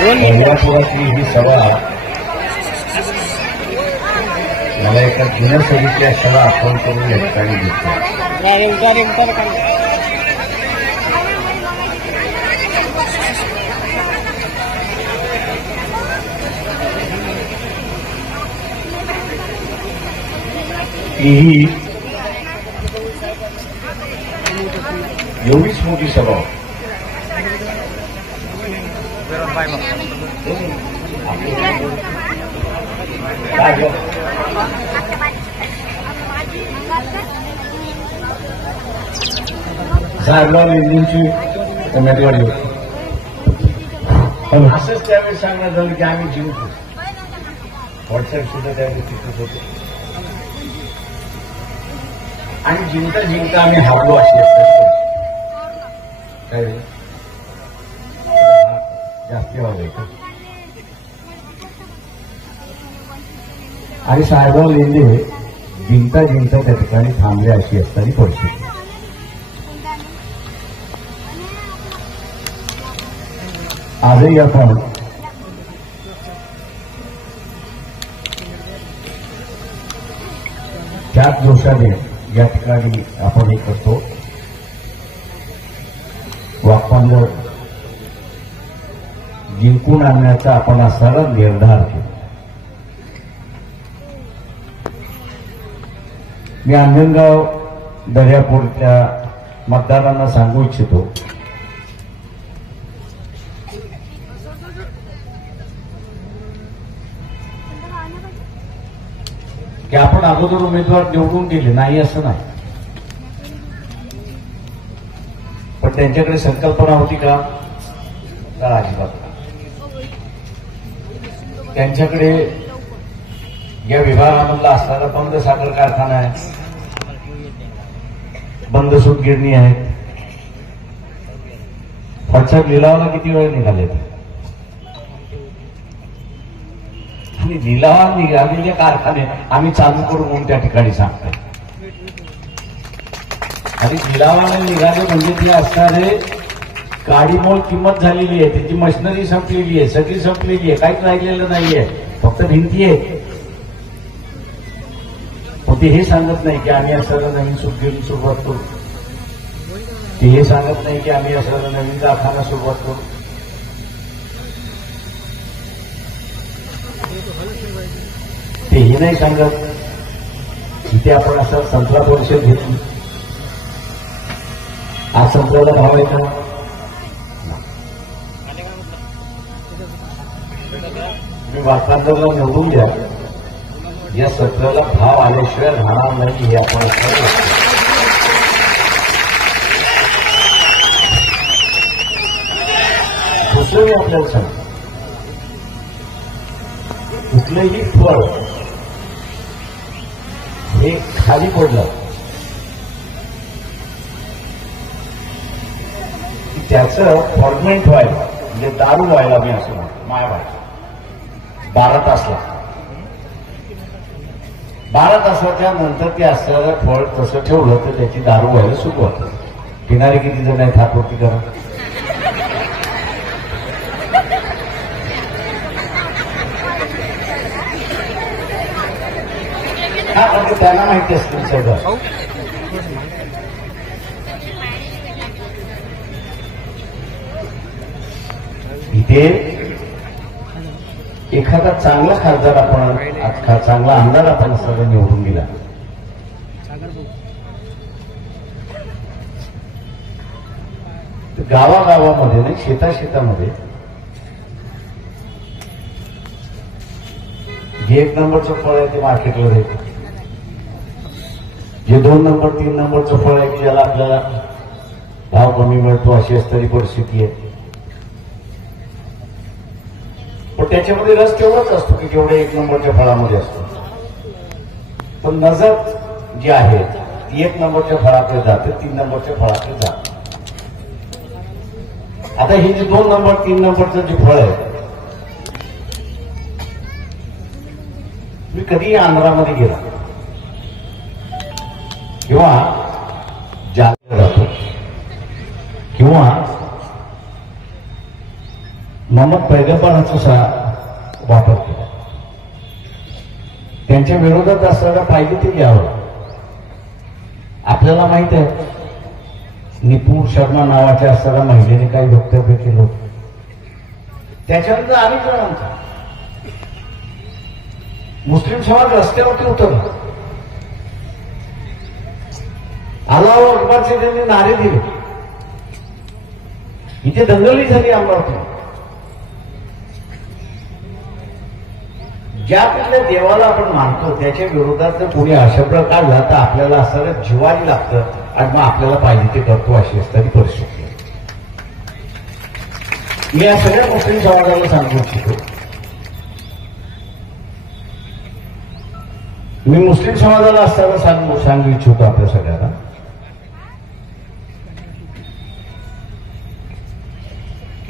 कोल्हापुरातली ही सभा मला एका जुन्या सभेची सभा आठवण करून या ठिकाणी दिसते. ही एवढीच मोठी सभा साहेबराव लेंडींची उमेदवारी होती. असंच त्यावेळी सांगण्यात झालं की आम्ही जिंकू. व्हॉट्सअप सुद्धा त्यावेळी तिथेच होते आणि जिंकता जिंकता आम्ही हारलो अशी असतात. काय जास्ती हवं का आणि साहेबराव लेंडे जिंकता जिंकता त्या ठिकाणी थांबले अशी असताना परिस्थिती. आजही आपण त्याच जोशाने या ठिकाणी आपण हे करतो. वाकपांजर जिंकून आणण्याचा आपण असा निर्धार केला. मी अंजनगाव दर्यापूरच्या मतदारांना सांगू इच्छितो की आपण अगोदर उमेदवार निवडून दिले नाही असं नाही, पण त्यांच्याकडे संकल्पना होती का? अजिबात. त्यांच्याकडे या विभागामधला असणारा बंद साखर कारखाना आहे, बंद सूत गिरणी आहेत. व्हॉट्सअप लिलावाला किती वेळ निघाले आणि लिलावात निघालेले कारखाने आम्ही चालू करू म्हणून त्या ठिकाणी सांगतोय. आणि लिलावाला निघाले म्हणजे ती असणारे गाडीमोल किंमत झालेली आहे, त्याची मशिनरी संपलेली आहे, सगळी संपलेली आहे, काहीच राहिलेलं नाहीये, फक्त भिंती आहे. ते हे सांगत नाही की आम्ही असं नवीन सुटगिरी सुरुवात करू. ते हे सांगत नाही की आम्ही असं नवीन कारखाना सुरुवात करू. तेही नाही सांगत इथे आपण असं संत्रा परिषद घेतली. आज संत्र्याला भाव आहे का? मी वाकांतरला निवडून द्या, या सत्राला भाव आल्याशिवाय राहणार नाही हे आपण दुसरं मी आपल्याला सांगतो. कुठलंही फळ हे खाली पडलं की त्याचं फॉर्मेंट व्हायला म्हणजे दारू व्हायला मी असं म्हणतो माया व्हायला 12 तास लागतात. 12 तासाच्या नंतर ते असलेलं फळ तसं ठेवलं तर त्याची दारू व्हायला सुरुवात होते. पिणारे किती जण आहेत हात वरती करा. हा म्हणजे त्यांना माहिती असतील सगळं. इथे एखादा चांगला खासदार आपण चांगला आमदार आपण सगळं निवडून दिला तर गावागावामध्ये नाही शेतामध्ये जे 1 नंबरचं फळ आहे ते मार्केटला जायचं, जे 2 नंबर 3 नंबरचं फळ आहे की ज्याला आपल्याला भाव कमी मिळतो अशी असणारी परिस्थिती आहे. पण त्याच्यामध्ये रस तेवढाच असतो की जेवढे 1 नंबरच्या फळामध्ये असतो. पण नजर जी आहे ती 1 नंबरच्या फळाकडे जाते, 3 नंबरच्या फळाकडे जाते. आता हे जे 2 नंबर 3 नंबरचं जे फळ आहे, मी कधीही आंध्रामध्ये गेला किंवा जालन्याला जातो किंवा मोहम्मद पैगंबराचा वापर केला. त्यांच्या विरोधात असलेलं पाहिजे ते घ्यावं. आपल्याला माहित आहे निपुण शर्मा नावाच्या असणाऱ्या महिलेने काही वक्तव्य केलं होतं. त्याच्यानंतर अनेक जणांचा मुस्लिम समाज रस्त्यावरती उतरला. अल्लाहू अकबरचे त्यांनी नारे दिले. इथे दंगली झाली अमरावती. ज्या कुठल्या देवाला आपण मानतो त्याच्या विरोधात जर कोणी अशब्द काढला तर आपल्याला असं जिवारी लागतं आणि मग आपल्याला पाहिजे ते करतो अशी असणारी परिस्थिती. मी या सगळ्या मुस्लिम समाजाला सांगू इच्छितो. मी मुस्लिम समाजाला असताना सांगू इच्छितो आपल्या सगळ्यांना,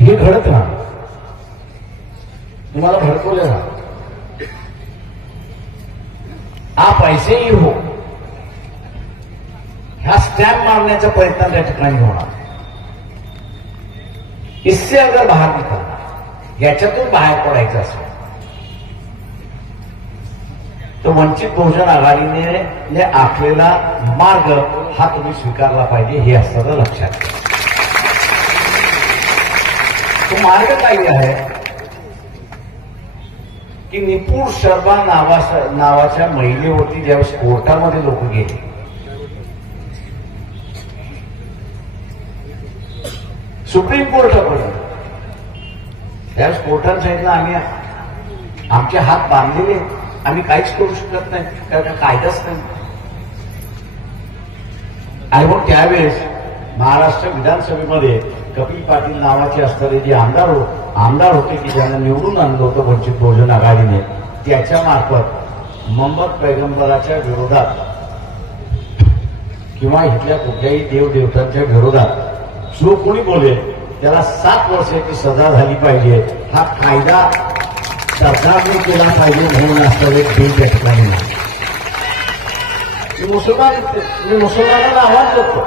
हे घडत राहा. तुम्हाला भडकवलं ना, आप ऐसे ही हो, ह्या स्टॅम्प मारण्याचा प्रयत्न त्या ठिकाणी होणार. इससे अगर बाहेर निघाला, याच्यातून बाहेर पडायचं असेल तर वंचित बहुजन आघाडीने आखलेला मार्ग हा तुम्ही स्वीकारला पाहिजे. हे असताना लक्षात घ्या. तो मार्ग काही आहे की निपुण शर्मा नावाच्या महिलेवरती ज्यावेळेस कोर्टामध्ये लोक गेले, सुप्रीम कोर्टापर्यंत, त्यावेळेस कोर्टाने सांगितलं आम्ही आमचे हात बांधलेले, आम्ही काहीच करू शकत नाही, कारण कायदाच नाही. आणि मग त्यावेळेस महाराष्ट्र विधानसभेमध्ये कपिल पाटील नावाचे असणारे जे आमदार होते की ज्यांना निवडून आणलं होतं वंचित बहुजन आघाडीने, त्याच्या मार्फत मोहम्मद पैगंबराच्या विरोधात किंवा इथल्या कुठल्याही देवदेवतांच्या विरोधात जो कोणी बोलेल त्याला 7 वर्षाची सजा झाली पाहिजे, हा कायदा सरकारने केला पाहिजे म्हणून असणारे एक बिल त्या ठिकाणी. मी मुसलमानांना आवाज देतो,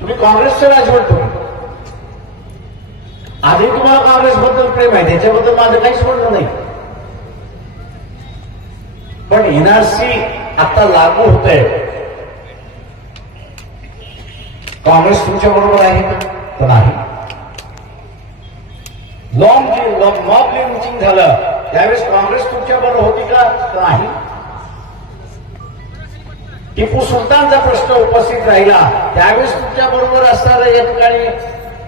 तुम्ही काँग्रेसचं राजवट तुम्ही आधी तुम्हाला काँग्रेसबद्दल प्रेम आहे, त्याच्याबद्दल माझं काहीच म्हणणं नाही. पण एनआरसी आता लागू होत आहे, काँग्रेस तुमच्या बरोबर आहे का? तर नाही. मॉब लिंचिंग झालं त्यावेळेस काँग्रेस तुमच्या बरोबर होती का? तर नाही. टिपू सुलतानचा प्रश्न उपस्थित राहिला त्यावेळेस तुमच्या बरोबर असणारा या ठिकाणी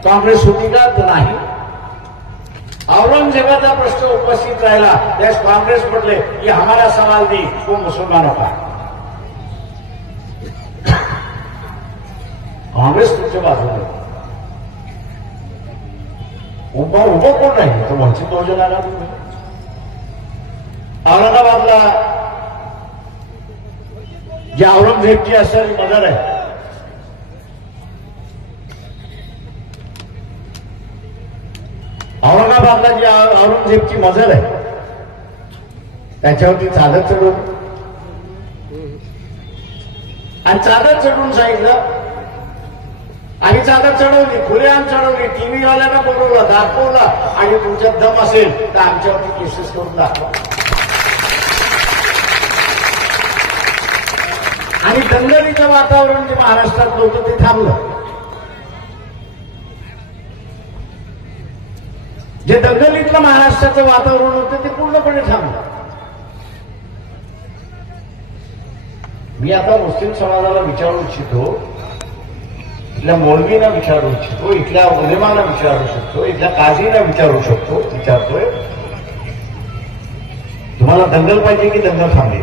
काँग्रेस होती का? तर नाही. औरंगजेबाचा प्रश्न उपस्थित राहिला त्यावेळेस काँग्रेस म्हटले की हमारा सवाल दी वो मुसलमानों का. काँग्रेस तुमच्या बाजूने उभं कोण राहील तर वंचित बहुजन आघाडी. औरंगाबादला जी औरंगजेबची असणारी मदर आहे, औरंगाबादला जी औरंगजेबची मजर आहे त्याच्यावरती चादर चढवली आणि चादर चढवून सांगितलं, आणि चादर चढवली, खुलेआम चढवली, टीव्ही वाल्यांना बोलवलं, दाखवलं, आणि तुमच्यात दम असेल तर आमच्यावरती केसेस करून दाखवा. आणि दंगलीचं वातावरण जे महाराष्ट्रात होतं ते थांबलं. जे दंगलीतलं महाराष्ट्राचं वातावरण होतं ते पूर्णपणे थांबलं. मी आता मुस्लिम समाजाला विचारू इच्छितो, इथल्या मौलवींना विचारू इच्छितो, इथल्या उलेमांना विचारू शकतो, इथल्या काझींना विचारतोय, तुम्हाला दंगल पाहिजे की दंगल थांबली?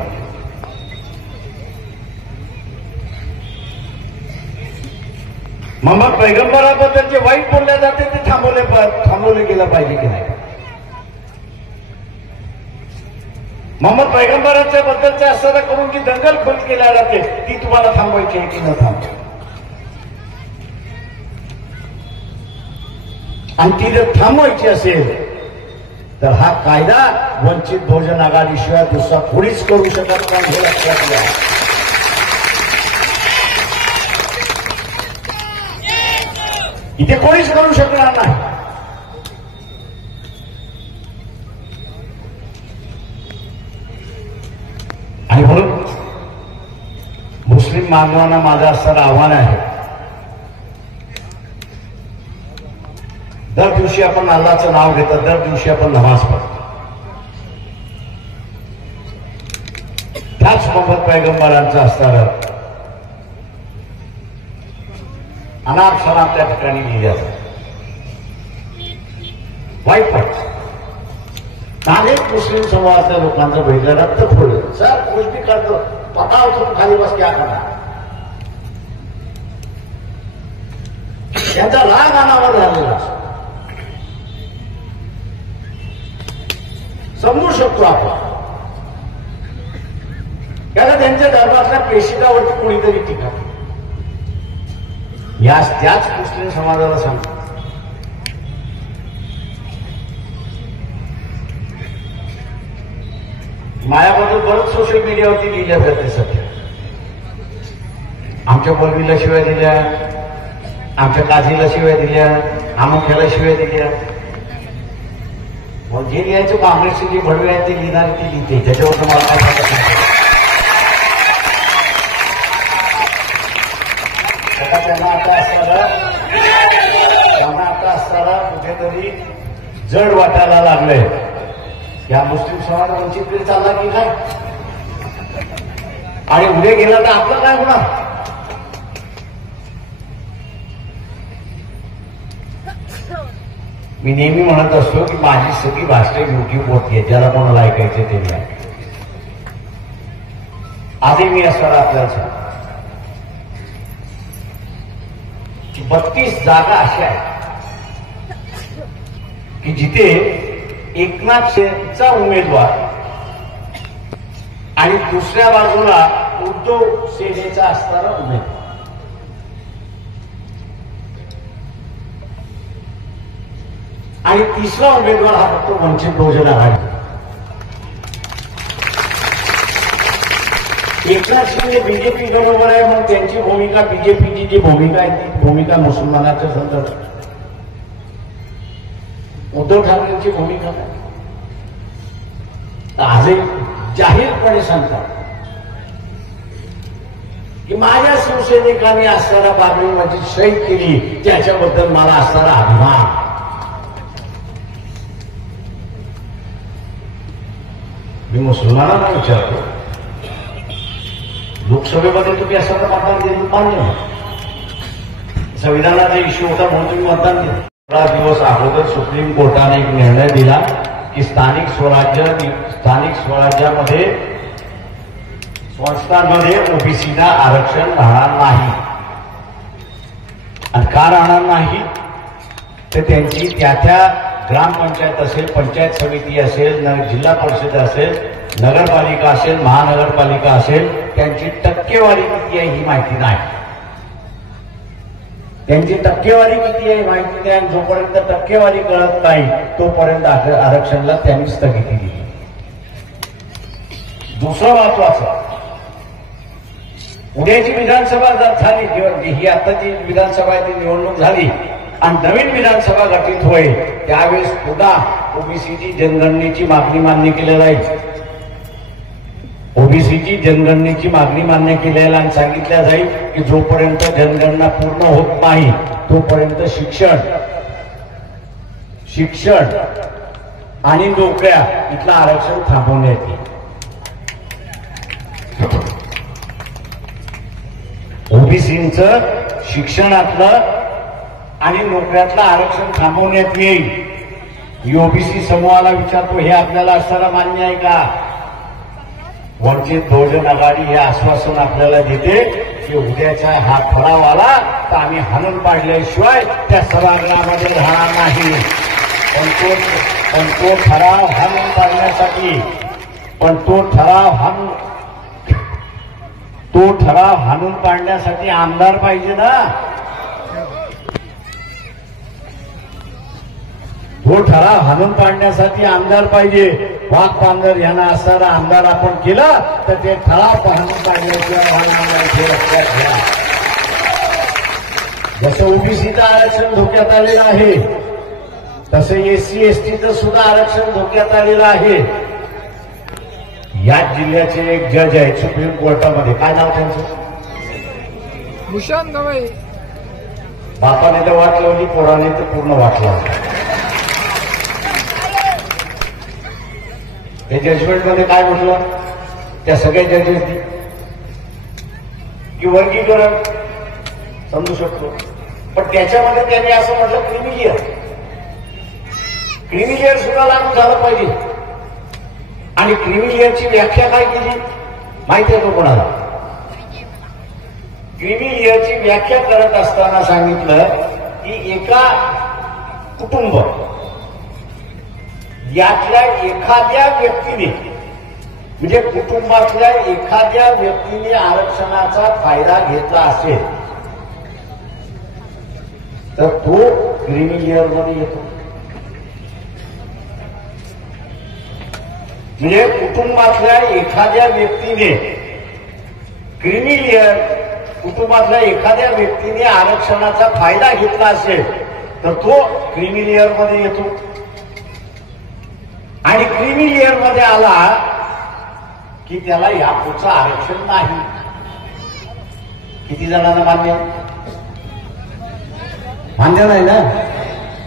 मोहम्मद पैगंबराबद्दल जे वाईट बोलले जाते ते थांबवले गेलं पाहिजे की नाही? मोहम्मद पैगंबराच्या बद्दलचे असताना करून जी दंगल खोल केल्या जाते ती तुम्हाला थांबवायची आहे की न थांबवायची? आणि ती जर थांबवायची असेल तर हा कायदा वंचित बहुजन आघाडीशिवाय दुसरा कोणीच करू शकत नाही, हे लक्षात घ्या. इथे कोणीच करू शकणार नाही. आणि म्हणून मुस्लिम बांधवांना माझं असणारं आव्हान आहे, दर दिवशी आपण अल्लाचं नाव घेतो, दर दिवशी आपण नमाज पढतो, त्याच मोहम्मद पैगंबरांचं असणारं अनाथ सलाम त्या ठिकाणी लिहिल्या जातात. वाईट वाटतं. नागरिक मुस्लिम समाजातल्या लोकांचं बघितलं रक्त फोडलं. सर कुछ भी कर दो, बताओ तुम खाली बस क्या करना. यांचा राग अनावर झालेला असतो. समजू शकतो आपण, कारण त्यांच्या धर्मातल्या प्रेषितावरती कोणीतरी टीका केली. त्याच मुस्लिम समाजाला सांगतो, माझ्याबद्दल बरंच सोशल मीडियावरती लिहिल्या जाते सध्या. आमच्या बलवीला शिवाय दिल्या, आमच्या काझीला शिवाय दिल्या, आमुख्याला शिवाय दिल्या. मग जे लिहायचं काँग्रेसचे जे भडवे आहेत ते लिहिणारे ते लिहिते, त्याच्यावर तुम्हाला काय सांगत नाही. त्यांना आता असताना कुठेतरी जड वाटायला लागलंय. या मुस्लिम समाज वंचितकडे चालला की काय, आणि उद्या गेला तर आपलं काय होणार. मी नेहमी म्हणत असतो की माझी सगळी भाषा युट्यूबवरती आहे, ज्याला कोणाला ऐकायचे ते नाही. आधी मी असं आपल्याला सांगतो की 32 जागा अशा आहेत की जिथे एकनाथ शिंदेचा उमेदवार आणि दुसऱ्या बाजूला उद्धव सेनेचा असणारा उमेदवार, आणि तिसरा उमेदवार हा फक्त वंचित बहुजन आघाडी. एकनाथ शिंदे बीजेपी बरोबर आहे, मग त्यांची भूमिका, बीजेपीची जी भूमिका आहे ती भूमिका मुसलमानाच्या संदर्भात. उद्धव ठाकरेंची भूमिका काय, आजही जाहीरपणे सांगतात की माझ्या शिवसैनिकांनी असणारा बाबरी मस्जिद शहीद केली, त्याच्याबद्दल मला असणारा अभिमान. मी मुसलमानांना विचारतो, लोकसभेमध्ये तुम्ही असं मतदान दिलं मान्य, संविधानाचा इश्यू होता म्हणून तुम्ही मतदान दिलं. 15 दिवस अगोदर सुप्रीम कोर्टाने एक निर्णय दिला की स्थानिक स्वराज्यामध्ये संस्थांमध्ये ओबीसीला आरक्षण राहणार नाही. आणि का राहणार नाही तर त्यांची त्या ग्रामपंचायत असेल, पंचायत समिती असेल, जिल्हा परिषद असेल, नगरपालिका असेल, महानगरपालिका असेल, त्यांची टक्केवारी किती आहे ही माहिती नाही. त्यांची टक्केवारी किती आहे माहिती नाही, आणि जोपर्यंत टक्केवारी कळत नाही तोपर्यंत आरक्षणाला त्यांनी स्थगिती दिली. दुसरं महत्वाचं, उद्याची विधानसभा जर झाली, ही आताची विधानसभा ती निवडणूक झाली आणि नवीन विधानसभा गठीत होईल, त्यावेळेस पुन्हा ओबीसीची जनगणनेची मागणी मान्य केली जाईल. ओबीसीची जनगणनेची मागणी मान्य केलेला आणि सांगितल्या जाईल की जोपर्यंत जनगणना पूर्ण होत नाही तोपर्यंत शिक्षण आणि नोकऱ्या इथलं आरक्षण थांबवण्यात येईल. ओबीसीचं शिक्षणातलं आणि नोकऱ्यातलं आरक्षण थांबवण्यात येईल. ओबीसी समूहाला विचारतो, हे आपल्याला असताना मान्य आहे का. वंचित बहुजन आघाडी हे आश्वासन आपल्याला देते की उद्याचा हा ठराव आला तर आम्ही हाणून पाडल्याशिवाय त्या सभागृहामध्ये राहणार नाही. पण तो ठराव हाणून पाडण्यासाठी तो ठराव हाणून पाडण्यासाठी आमदार पाहिजे ना. तो ठराव हाणून पाडण्यासाठी आमदार पाहिजे. वाघ पांजर यांना असणारा आमदार आपण केला तर ते ठराव हाणून पाडल्याशिवाय लक्षात घ्या. जसं ओबीसीचं आरक्षण धोक्यात आलेलं आहे तसं एससी एसटीचं सुद्धा आरक्षण धोक्यात आलेलं आहे. याच जिल्ह्याचे एक जज आहेत सुप्रीम कोर्टामध्ये, काय नाव त्यांचं? भूषण गवई. बापाने तर वाट लावली, पोराने तर पूर्ण वाट लावली. हे जजमेंटमध्ये काय म्हटलं त्या सगळ्या जजेसनी की वर्गीकरण समजू शकतो, पण त्याच्यामध्ये त्यांनी असं म्हटलं क्रिमिलियर. क्रिमिलियर सुद्धा लागू झालं पाहिजे. आणि क्रिमिलियरची व्याख्या काय केली माहिती आहे तो कोणाला? क्रिमिलियरची व्याख्या करत असताना सांगितलं की एका कुटुंब यातल्या एखाद्या व्यक्तीने, म्हणजे कुटुंबातल्या एखाद्या व्यक्तीने आरक्षणाचा फायदा घेतला असेल तर तो क्रिमिलियरमध्ये येतो. म्हणजे कुटुंबातल्या एखाद्या व्यक्तीने क्रिमिलियर, कुटुंबातल्या एखाद्या व्यक्तीने आरक्षणाचा फायदा घेतला असेल तर तो क्रिमिलियरमध्ये येतो. आणि क्रिमिलियरमध्ये आला की त्याला यापुढचं आरक्षण नाही. किती जणांना मान्य? मान्य नाही ना.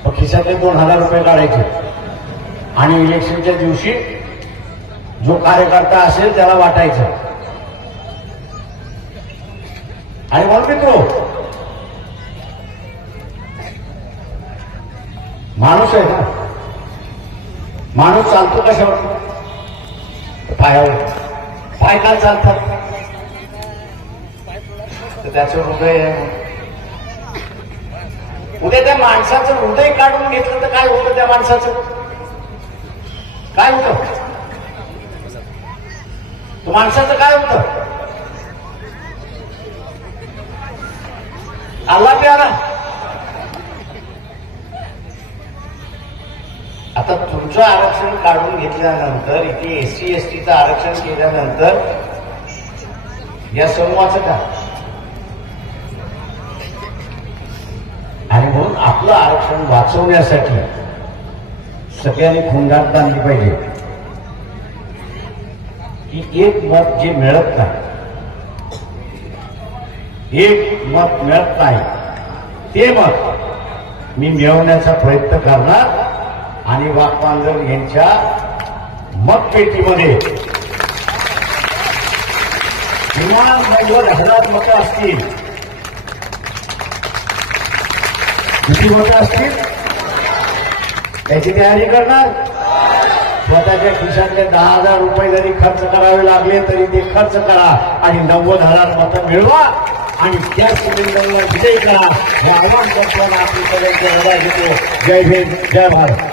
मग खिशातले 2000 रुपये काढायचे आणि इलेक्शनच्या दिवशी जो कार्यकर्ता असेल त्याला वाटायचं. आणि म्हणून मित्रो, माणूस आहे ना, माणूस चालतो कशावर? पायावर. पाय काय चालतात? तर त्याचं हृदय आहे. उद्या त्या माणसाचं हृदय काढून घेतलं तर काय होतं? त्या माणसाचं काय होतं? तो माणसाचं काय होतं? अल्लाह प्यारा. आता तुमचं आरक्षण काढून घेतल्यानंतर, इथे एससी एसटीचं आरक्षण केल्यानंतर या समूहाचं का? आणि म्हणून आपलं आरक्षण वाचवण्यासाठी सगळ्यांनी खुंगाट बांधली पाहिजे की एक मत जे मिळत नाही, एक मत मिळत नाही ते मत मी मिळवण्याचा प्रयत्न करणार. आणि वाकपांजर यांच्या मतपेटीमध्ये किमान 90,000 मतं असतील. किती मतं असतील त्याची तयारी करणार. स्वतःच्या खिशातले 10,000 रुपये जरी खर्च करावे लागले तरी ते खर्च करा आणि 90,000 मतं मिळवा आणि त्या सिलेंडरला विजयी करा. हे आव्हान करताना आपली सगळ्यांची आवाज येतो. जय भीम, जय भारत.